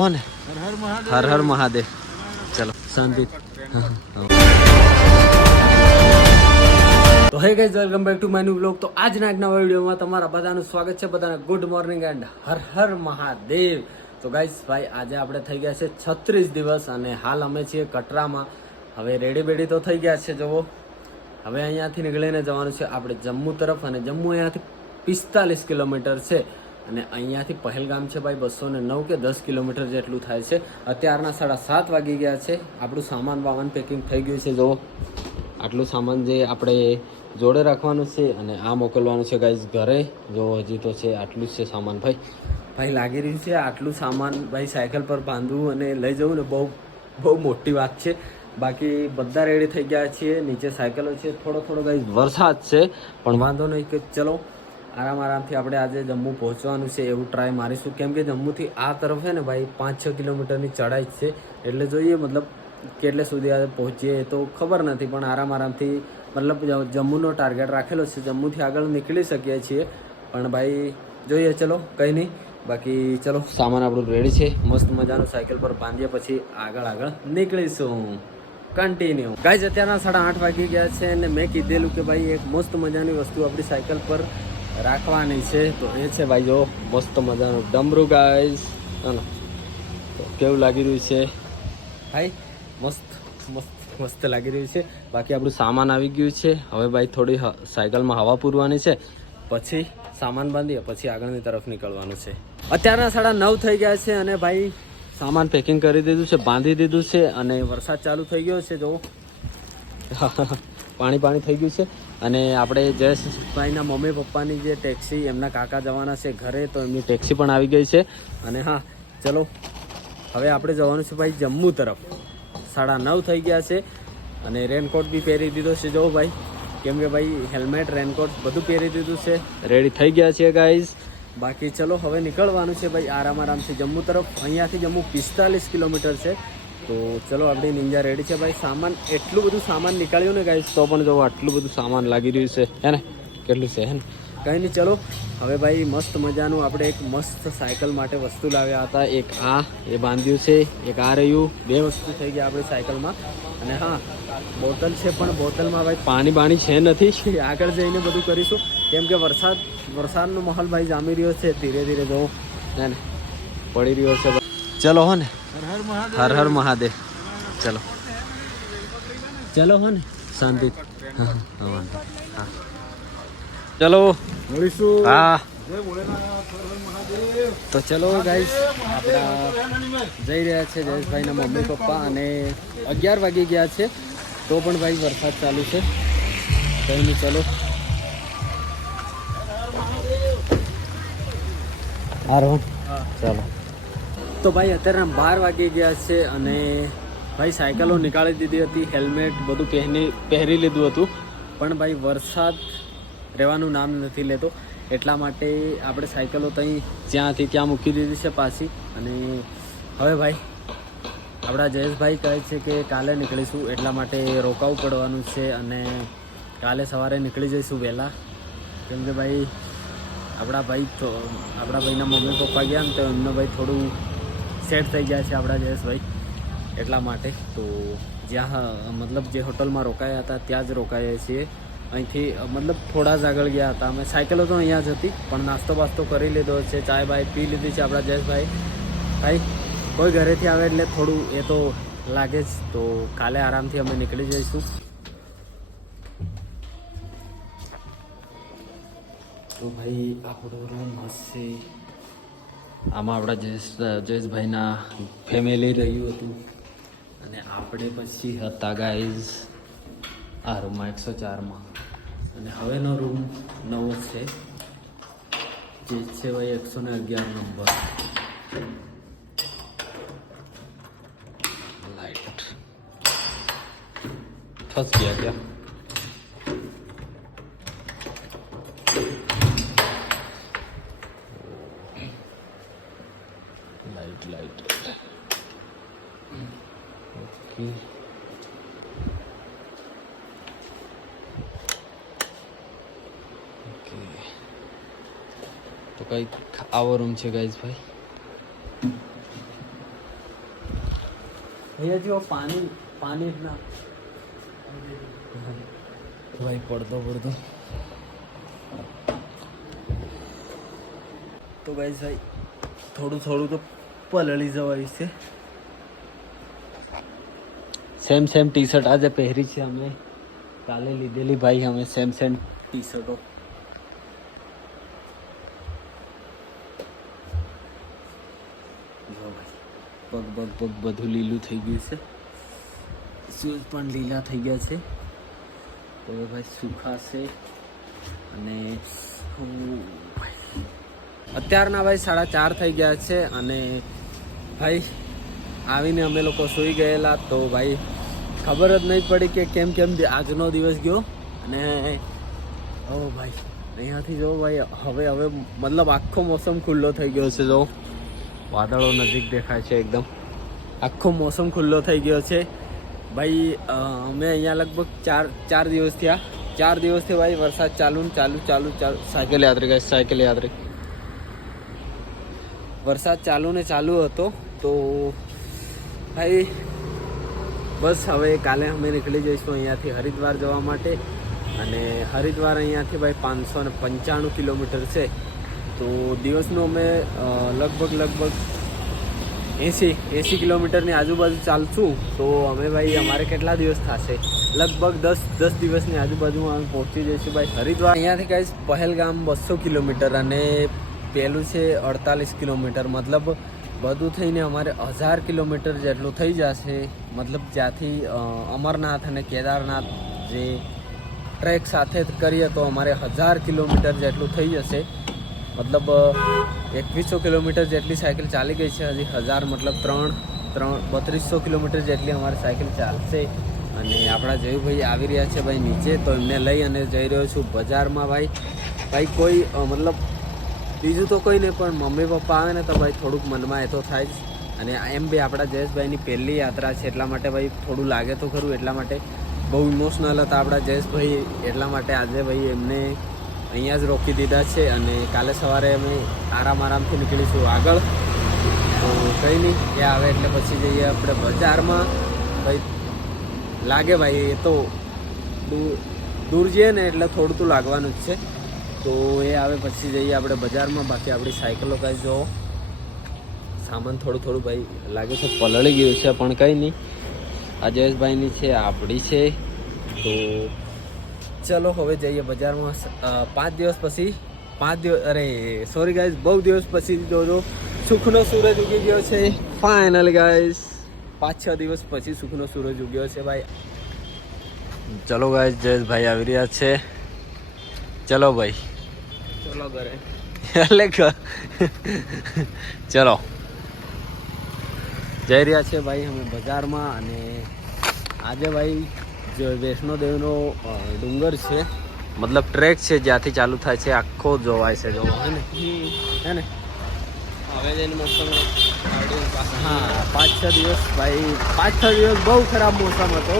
कौन है? हर हर महादेव। चलो शांति। તો hey guys, welcome back to my new vlog. તો આજના એક નવા વિડીયોમાં તમારા બધાનું સ્વાગત છે। બધાને good morning and Har Har Mahadev. તો ગાઈઝ ભાઈ, આજે આપણે થઈ ગયા છે 36 દિવસ અને હાલ અમે છીએ કટરામાં। હવે રેડી બેડી તો થઈ ગયા છે। જુઓ, હવે અહીંયાથી નીકળીને જવાનું છે આપણે જમ્મુ તરફ, અને જમ્મુ અહીંયાથી 45 કિલોમીટર છે અને અહીંયાથી પહેલગામ છે ભાઈ 209 કે 10 કિલોમીટર જેટલું થાય છે। અત્યારના 7:30 વાગી ગયા છે। આપણું સામાન વામાન પેકિંગ થઈ ગયું છે। જુઓ, આટલું સામાન જે આપણે જોડે રાખવાનું છે અને આ મોકલવાનું છે ગાઈઝ ઘરે। જો હજી તો છે આટલું જ છે સામાન ભાઈ લાગી રહ્યું છે આટલું સામાન ભાઈ સાયકલ પર બાંધવું અને લઈ જવું ને બહુ મોટી વાત છે। બાકી બધા રેડી થઈ ગયા છીએ, નીચે સાયકલો છે। થોડો ગાઈઝ વરસાદ છે પણ વાંધો નહીં, કે ચલો આરામથી આપણે આજે જમ્મુ પહોંચવાનું છે એવું ટ્રાય મારીશું। કેમ કે જમ્મુથી આ તરફ છે ને ભાઈ 5-6 કિલોમીટરની ચઢાઈ જ છે, એટલે જોઈએ મતલબ કેટલે સુધી આજે પહોંચીએ એ તો ખબર નથી, પણ આરામથી મતલબ જમ્મુનો ટાર્ગેટ રાખેલો છે। જમ્મુથી આગળ નીકળી શકીએ છીએ, પણ ભાઈ જોઈએ, ચલો કંઈ નહીં। બાકી ચલો, સામાન આપણું રેડી છે, મસ્ત મજાનું સાયકલ પર બાંધીએ, પછી આગળ નીકળીશું। કન્ટિન્યુ ગાઈઝ, અત્યારના 8:30 વાગી ગયા છે અને મેં કીધેલું કે ભાઈ એક મસ્ત મજાની વસ્તુ આપણી સાયકલ પર રાખવાની છે, તો એ છે ભાઈ જો મસ્ત મજાનું ડમરું ગાઈઝ। ચાલો, તો કેવું લાગી રહ્યું છે ભાઈ? મસ્ત લાગી રહ્યું છે। બાકી આપણું સામાન આવી ગયું છે। હવે ભાઈ થોડી સાયકલમાં હવા પૂરવાની છે, પછી સામાન બાંધીએ, પછી આગળની તરફ નીકળવાનું છે। અત્યારના 9:30 થઈ ગયા છે અને ભાઈ સામાન પેકિંગ કરી દીધું છે, બાંધી દીધું છે અને વરસાદ ચાલુ થઈ ગયો છે। જો પાણી થઈ ગયું છે અને આપણે જયેશભાઈના મમ્મી પપ્પાની જે ટેક્સી, એમના કાકા જવાના છે ઘરે, તો એમની ટેક્સી પણ આવી ગઈ છે। અને હા ચલો, હવે આપણે જવાનું છે ભાઈ જમ્મુ તરફ। 9:30 થઈ ગયા છે અને રેનકોટ બી પહેરી દીધો છે જો ભાઈ, કેમ કે ભાઈ હેલ્મેટ રેનકોટ બધું પહેરી દીધું છે, રેડી થઈ ગયા છે ગાઈઝ। બાકી ચલો હવે નીકળવાનું છે ભાઈ આરામથી જમ્મુ તરફ। અહીંયાથી જમ્મુ 45 કિલોમીટર છે, તો ચલો આપણી નિંજા રેડી છે ભાઈ। સામાન એટલું બધું સામાન નીકળ્યું ને ગાઈઝ, તો પણ જો આટલું બધું સામાન લાગી રહ્યું છે, હે ને? કેટલું છે, હે ને? કંઈ નહીં, ચલો હવે ભાઈ મસ્ત મજાનું આપણે એક મસ્ત સાયકલ માટે વસ્તુ લાવ્યા હતા। એક આ એ બાંધ્યું છે, એક આ રહ્યું, 2 વસ્તુ થઈ ગયા આપણી સાયકલમાં। અને હા, બોટલ છે, પણ બોટલમાં ભાઈ પાણી છે નથી। આગળ જઈને બધું કરીશું, કેમ કે વરસાદનો માહોલ ભાઈ જામી રહ્યો છે, ધીરે ધીરે જો હે ને પડી રહ્યો છે। ચલો હો ને, હર હર મહાદેવ। ચલો હો ને, શાંતિ। હા ચલો મળીશું। હા તો ચલો ગાઈસ, આપણા જઈ રહ્યા છે જયેશભાઈના મમ્મી પપ્પા, અને 11 વાગી ગયા છે, તો પણ ભાઈ વરસાદ ચાલુ છે। કંઈ નહીં, ચલો ચાલો। તો ભાઈ અત્યારના 12 વાગી ગયા છે અને ભાઈ સાયકલો નીકાળી દીધી હતી, હેલ્મેટ બધું પહેરી લીધું હતું, પણ ભાઈ વરસાદ રહેવાનું નામ નથી લેતો, એટલા માટે આપણે સાયકલો જ્યાંથી ત્યાં મૂકી દીધી છે પાછી। અને હવે ભાઈ આપણા જયેશભાઈ કહે છે કે કાલે નીકળીશું, એટલા માટે રોકાવું પડવાનું છે અને કાલે સવારે નીકળી જઈશું વહેલા, કેમ કે ભાઈ આપણા ભાઈના મમ્મી પપ્પા ગયા ને, તો એમને ભાઈ થોડું સેટ થઈ ગયા છે આપણા જયેશભાઈ, એટલા માટે તો જ્યાં મતલબ જે હોટલમાં રોકાયા હતા ત્યાં જ રોકાઈએ છીએ। અહીંથી મતલબ થોડા જ આગળ ગયા હતા અમે। સાયકલો તો અહીંયા જ હતી, પણ નાસ્તો બાસ્તો કરી લીધો છે, ચાય બાય પી લીધી છે આપણા જયેશભાઈ। ભાઈ કોઈ ઘરેથી આવે એટલે થોડું એ તો લાગે જ, તો કાલે આરામથી અમે નીકળી જઈશું। તો ભાઈ આપણો રૂમ હશે આમાં, આપણા જયેશભાઈના ફેમિલી રહ્યું હતું, અને આપણે પછી હતા ગાઈઝ આ રૂમમાં 104માં, અને હવેનો રૂમ નવો છે જે છે ભાઈ 111 નંબર। લાઈટ ફસ ગયા क्या? लाइट ओके, તો કંઈક આવો રૂમ છે ગાઈઝ ભાઈ। અહીંયા જો પાણી પાણી જ ના ભાઈ પડતો તો ગાઈસ ભાઈ થોડું તો પલળી જવાય છે. સેમ ટી શર્ટ આજે પહેરી છે અમે, કાલે લીધેલી ભાઈ અમે સેમ ટી શર્ટો. જો ભાઈ પગ બધું લીલું થઈ ગયું છે, શૂઝ પણ લીલા થઈ ગયા છે. તો ભાઈ સુખાશે. અને અત્યારના ભાઈ 4:30 થઈ ગયા છે અને ભાઈ આવીને અમે લોકો સૂઈ ગયેલા. તો ભાઈ ખબર જ નહીં પડી કે કેમ આજનો દિવસ ગયો. અને ઓ ભાઈ અહીંયાથી જો ભાઈ હવે મતલબ આખો મોસમ ખુલ્લો થઈ ગયો છે. જો વાદળો નજીક દેખાય છે, એકદમ આખો મોસમ ખુલ્લો થઈ ગયો છે ભાઈ. અમે અહીંયા લગભગ ચાર દિવસ થયા. 4 દિવસથી ભાઈ વરસાદ ચાલુ સાયકલ યાત્રી વરસાદ ચાલુ હતો. તો ભાઈ બસ હવે કાલે અમે નીકળી જઈશું અહીંયાથી હરિદ્વાર જવા માટે. અને હરિદ્વાર અહીંયાથી ભાઈ 595 કિલોમીટર છે. તો દિવસનું અમે લગભગ 80 કિલોમીટરની આજુબાજુ ચાલશું. તો અમે ભાઈ અમારે કેટલા દિવસ થશે, લગભગ 10 દિવસની આજુબાજુમાં અમે પહોંચી જઈશું ભાઈ હરિદ્વાર. અહીંયાથી ગાઈસ પહેલગામ 200 કિલોમીટર અને પેલું છે 48 કિલોમીટર. મતલબ બધું થઈને અમારે 1000 કિલોમીટર જેટલું થઈ જશે. મતલબ જ્યાંથી અમરનાથ અને કેદારનાથ જે ટ્રેક સાથે કરીએ તો અમારે 1000 કિલોમીટર જેટલું થઈ જશે. મતલબ 2100 કિલોમીટર જેટલી સાયકલ ચાલી ગઈ છે. હજી 1000 મતલબ 3200 કિલોમીટર જેટલી અમારી સાયકલ ચાલશે. અને આપણા જયુભાઈ આવી રહ્યા છે ભાઈ નીચે. તો એમને લઈ અને જઈ રહ્યો છું બજારમાં ભાઈ કોઈ મતલબ બીજું તો કોઈ નહીં, પણ મમ્મી પપ્પા આવે ને તો ભાઈ થોડુંક મનમાં એ તો થાય જ. અને એમ બી આપણા જયેશભાઈની પહેલી યાત્રા છે એટલા માટે ભાઈ થોડું લાગે તો ખરું. એટલા માટે બહુ ઇમોશનલ હતા આપણા જયેશભાઈ. એટલા માટે આજે ભાઈ એમને અહીંયા જ રોકી દીધા છે. અને કાલે સવારે અમે આરામથી નીકળીશું આગળ. તો કંઈ નહીં, એ આવે એટલે પછી જઈએ આપણે બજારમાં. ભાઈ લાગે ભાઈ એ તો દૂર જઈએ ને એટલે થોડું તો લાગવાનું જ છે. તો એ આવે પછી જઈએ આપણે બજારમાં. બાકી આપણી સાયકલો કાંઈ જો સામાન થોડું ભાઈ લાગે છે પલળી ગયું છે, પણ કંઈ નહીં. આ જયેશભાઈની છે, આપણી છે. તો ચલો હવે જઈએ બજારમાં. 5 દિવસ પછી સોરી ગાઈઝ, બહુ દિવસ પછી જોજો સુખનો સૂરજ ઉગી ગયો છે ફાઇનલી ગાઈઝ. 5-6 દિવસ પછી સુખનો સૂરજ ઉગ્યો છે ભાઈ. ચલો ગાઈઝ, જયેશભાઈ આવી રહ્યા છે. ચલો ભાઈ, ચલો ઘરે ચલો જઈ રહ્યા છે ભાઈ અમે બજારમાં. અને આજે ભાઈ જો વૈષ્ણોદેવનો ડુંગર છે, મતલબ ટ્રેક છે જ્યાંથી ચાલુ થાય છે, આખો જોવાય છે. જો હે ને હવે જઈને મોસમ હા 5-6 દિવસ ભાઈ 5-6 દિવસ બહુ ખરાબ મોસમ હતો.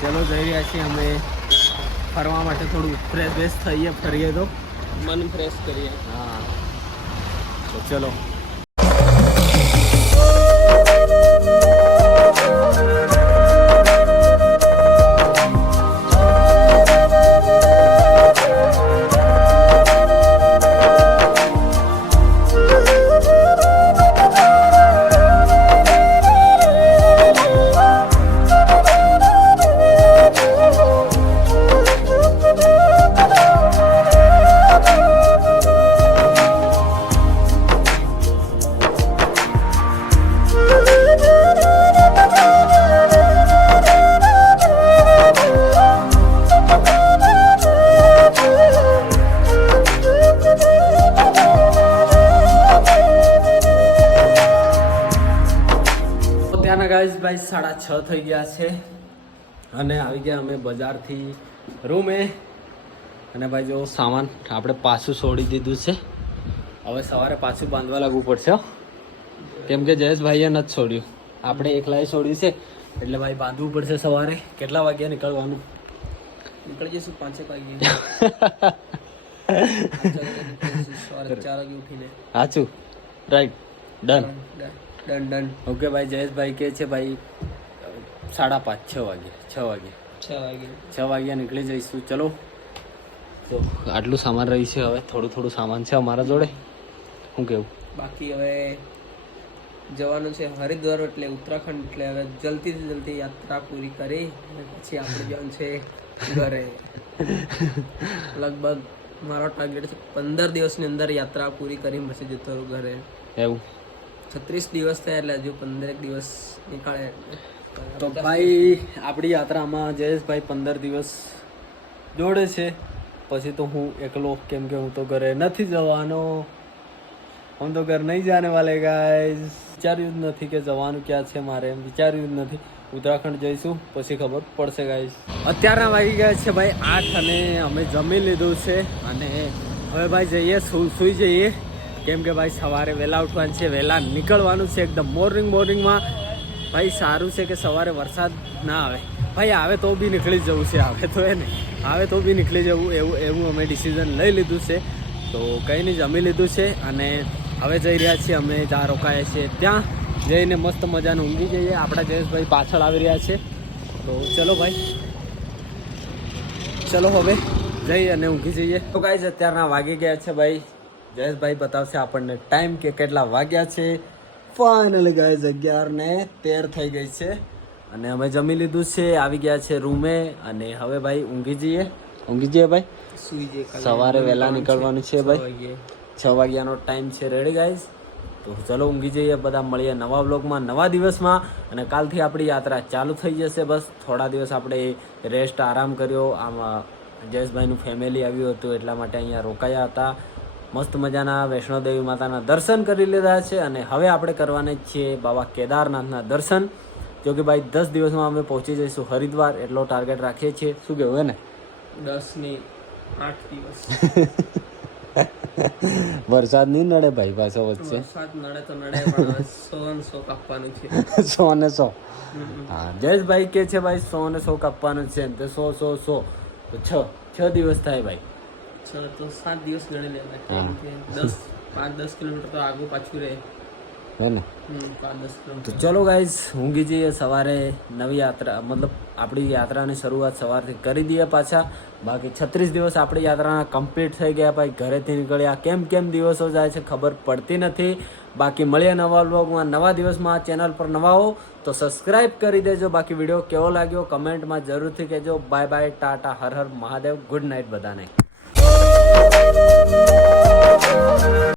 ચલો જઈ રહ્યા છીએ અમે ફરવા માટે. થોડું ફ્રેશ થઈએ, ફરીએ તો મન ફ્રેશ કરીએ. હા તો ચલો. ગાઈઝ ભાઈ 6:30 થઈ ગયા છે અને આવી ગયા અમે બજારથી રૂમે. અને ભાઈ જો સામાન આપણે પાછું છોડી દીધું છે. હવે સવારે પાછું બાંધવા લાગવું પડશે, કેમ કે જયેશભાઈએ નથી છોડ્યું, આપણે એકલાએ છોડ્યું છે. એટલે ભાઈ બાંધવું પડશે સવારે. કેટલા વાગ્યા નીકળવાનું? નીકળી જઈશું 5 વાગે. સવારે 4 વાગે ઉઠીને. સાચું, right, done. Done done. Okay ભાઈ જયેશભાઈ કે છે ભાઈ 5:30 6 વાગે 6 વાગે 6 વાગે 6 વાગ્યા નીકળી જઈશું. ચલો તો આટલું સામાન રહી છે, હવે થોડું થોડું સામાન છે અમારા જોડે. શું કેવું? બાકી હવે જવાનું છે હરિદ્વાર એટલે ઉત્તરાખંડ, એટલે હવે જલ્દીથી જલ્દી યાત્રા પૂરી કરી અને પછી આપણે જવાનું છે ઘરે. લગભગ મારો ટાર્ગેટ છે 15 દિવસની અંદર યાત્રા પૂરી કરી પછી જતો રહું ઘરે. એવું 36 દિવસ થયા એટલે હજુ 15 દિવસ નીકળે. તો ભાઈ આપણી યાત્રામાં જયેશભાઈ 15 દિવસ જોડે છે. પછી તો હું એકલો, કેમ કે હું તો ઘરે નથી જવાનો. હું તો ઘર નહીં જાને વાલે ગાઈસ. વિચાર્યું જ નથી કે જવાનું ક્યાં છે મારે, એમ વિચાર્યું જ નથી. ઉત્તરાખંડ જઈશું પછી ખબર પડશે ગાઈસ. અત્યારના વાગી ગયા છે ભાઈ 8 અને અમે જમી લીધું છે અને હવે ભાઈ જઈએ સૂઈ જઈએ, કેમ કે ભાઈ સવારે વહેલા ઉઠવાનું છે, વહેલા નીકળવાનું છે એકદમ મોર્નિંગમાં. ભાઈ સારું છે કે સવારે વરસાદ ના આવે. ભાઈ આવે તો બી નીકળી જવું છે, આવે તો બી નીકળી જવું, એવું અમે ડિસિઝન લઈ લીધું છે. તો કંઈ નહીં, જમી લીધું છે અને હવે જઈ રહ્યા છીએ અમે જ્યાં રોકાયા છીએ ત્યાં જઈને મસ્ત મજાનું ઊંઘી જઈએ. આપણા જયેશભાઈ પાછળ આવી રહ્યા છે. તો ચલો ભાઈ, ચલો હવે જઈ અને ઊંઘી જઈએ. તો ગાઈઝ અત્યારના વાગી ગયા છે ભાઈ. જયેશભાઈ બતાવશે આપણને ટાઈમ કે કેટલા વાગ્યા છે. ફાઇનલ ગાઈઝ 11:13 થઈ ગઈ છે અને અમે જમી લીધું છે, આવી ગયા છે રૂમે અને હવે ભાઈ ઊંઘી જઈએ ભાઈ. સુઈ જઈએ. સવારે વહેલા નીકળવાનું છે ભાઈ. 6 વાગ્યાનો ટાઈમ છે. Ready guys? તો ચલો ઊંઘી જઈએ. બધા મળીએ નવા વ્લોગમાં નવા દિવસમાં અને કાલથી આપણી યાત્રા ચાલુ થઈ જશે. બસ થોડા દિવસ આપણે રેસ્ટ આરામ કર્યો. આમાં જયેશભાઈનું ફેમિલી આવ્યું હતું એટલા માટે અહીંયા રોકાયા હતા. મસ્ત મજાના વૈષ્ણોદેવી માતાના દર્શન કરી લીધા છે અને હવે આપણે કરવાના જ છીએ બાબા કેદારનાથના દર્શન. જો કે ભાઈ 10 દિવસમાં અમે પહોંચી જઈશું હરિદ્વાર, એટલો ટાર્ગેટ રાખીએ છીએ. શું કહેવું હે ને? 10 ની 8 દિવસ. વરસાદ નહીં નડે ભાઈ પાછો વચ્ચે. વરસાદ નડે તો નડે પણ 100 ને 100 કાપવાનું છે. 100 ને 100. હા જયેશભાઈ કે છે ભાઈ 100 ને 100 કાપવાનું છે ને, તે 100 તો 6 દિવસ થાય ભાઈ. તો 7 દિવસ ગણી લેવાય. 5-10 કિલોમીટર તો આગળ પાછું રહે હે ને. 5-10 તો કિલોમીટર. ચલો ગાઈઝ ઊંઘી જઈએ. સવારે નવી યાત્રા, મતલબ આપણી યાત્રાની શરૂઆત સવારથી કરી દઈએ પાછા. બાકી 36 દિવસ આપણી યાત્રાના કમ્પ્લીટ થઈ ગયા ભાઈ. ઘરેથી નીકળ્યા, કેમ દિવસો જાય છે ખબર પડતી નથી. બાકી મળીએ નવા વ્લોગમાં નવા દિવસમાં. ચેનલ પર નવા હો તો સબસ્ક્રાઈબ કરી દેજો. બાકી વિડીયો કેવો લાગ્યો કમેન્ટમાં જરૂરથી કહેજો. Bye bye, Tata, Har Har Mahadev, good night બધાને.